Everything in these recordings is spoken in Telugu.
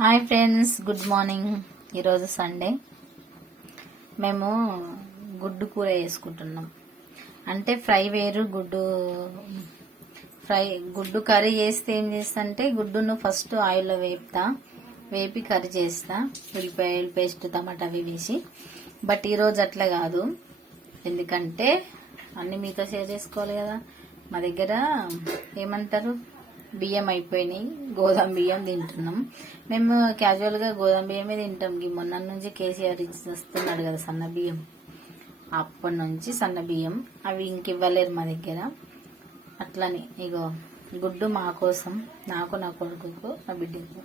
Hi friends, good morning. ఈరోజు సండే. మేము గుడ్డు కూర చేసుకుంటున్నాం. అంటే ఫ్రై వేరు, గుడ్డు కర్రీ చేస్తే ఏం చేస్తా అంటే గుడ్డును ఫస్ట్ ఆయిల్లో వేపి కర్రీ చేస్తా, ఉల్లిపాయలు పేస్ట్ టమాటా అవి వేసి. బట్ ఈరోజు అట్లా కాదు, ఎందుకంటే అన్ని మీతో షేర్ చేసుకోవాలి కదా. మా దగ్గర ఏమంటారు, బియ్యం అయిపోయినాయి, గోధుమ బియ్యం తింటున్నాం. మేము క్యాజువల్గా గోధుమ బియ్యమే తింటాం. మొన్న నుంచి కేసీఆర్ వస్తున్నాడు కదా సన్న బియ్యం, అప్పటి నుంచి సన్న బియ్యం అవి ఇంక ఇవ్వలేరు మా దగ్గర. అట్లని ఇగో గుడ్డు మా కోసం, నాకు, నా కొడుకుకు, నా బిడ్డకు.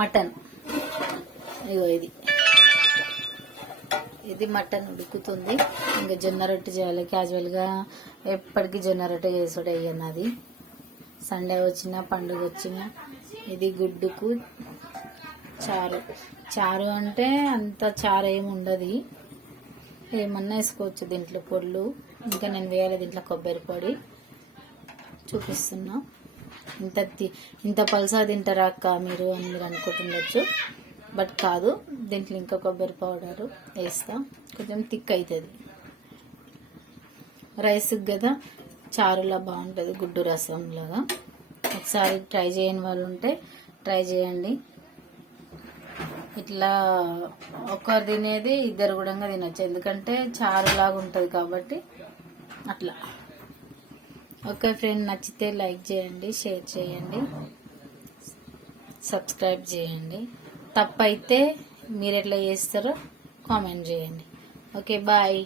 మటన్ ఇగో ఇది మటన్ ఉడుకుతుంది. ఇంకా జొన్న రొట్టె చేయాలి. క్యాజువల్గా ఎప్పటికీ జొన్న రొట్టె చేసుడు అయ్యన్నది. సండే వచ్చినా పండుగ వచ్చినా ఇది గుడ్డుకు చారు అంటే అంత చారు ఏమి ఉండదు, ఏమన్నా వేసుకోవచ్చు దీంట్లో పొడులు. ఇంకా నేను వేయాలి దీంట్లో కొబ్బరి పొడి చూపిస్తున్నా. ఇంత పల్సా తింటారా అక్క మీరు అని మీరు అనుకుంటుండొచ్చు, బట్ కాదు. దీంట్లో ఇంకా కొబ్బరి పౌడరు వేస్తా, కొంచెం థిక్ అవుతుంది. రైస్ కదా చారులా బాగుంటుంది, గుడ్డు రసం లాగా. ఒకసారి ట్రై చేయని వాళ్ళు ఉంటే ట్రై చేయండి. ఇట్లా ఒకరు తినేది ఇద్దరు కూడా తినొచ్చు, ఎందుకంటే చారులాగా ఉంటుంది కాబట్టి అట్లా. ఓకే ఫ్రెండ్, నచ్చితే లైక్ చేయండి, షేర్ చేయండి, సబ్స్క్రైబ్ చేయండి. తప్పైతే మీరు ఎట్లా చేస్తారో కామెంట్ చేయండి. Okay, bye.